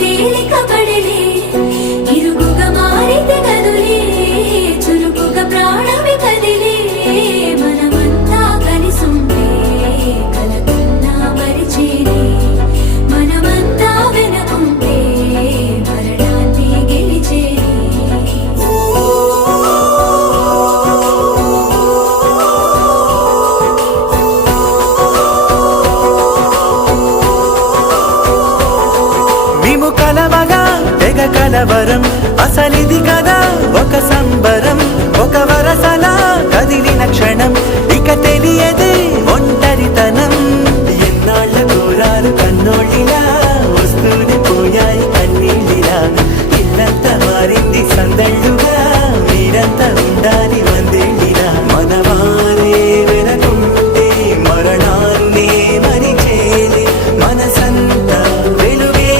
తేలిక పడిలే ఇరుగుగా మారితే కదులే చురుకుగా ప్రాణమి కదిలే మనమంతా కలిసుంటే కలకున్నా మరిచేనే మనమంతా వెనకుంటే మరణాన్ని గెలిచేనే మేము కలవగా తెగ కలవరం అసలిది కదా ఒక సంబరం ఒక వరసలా కదిలిన క్షణం ఇక తెలియదే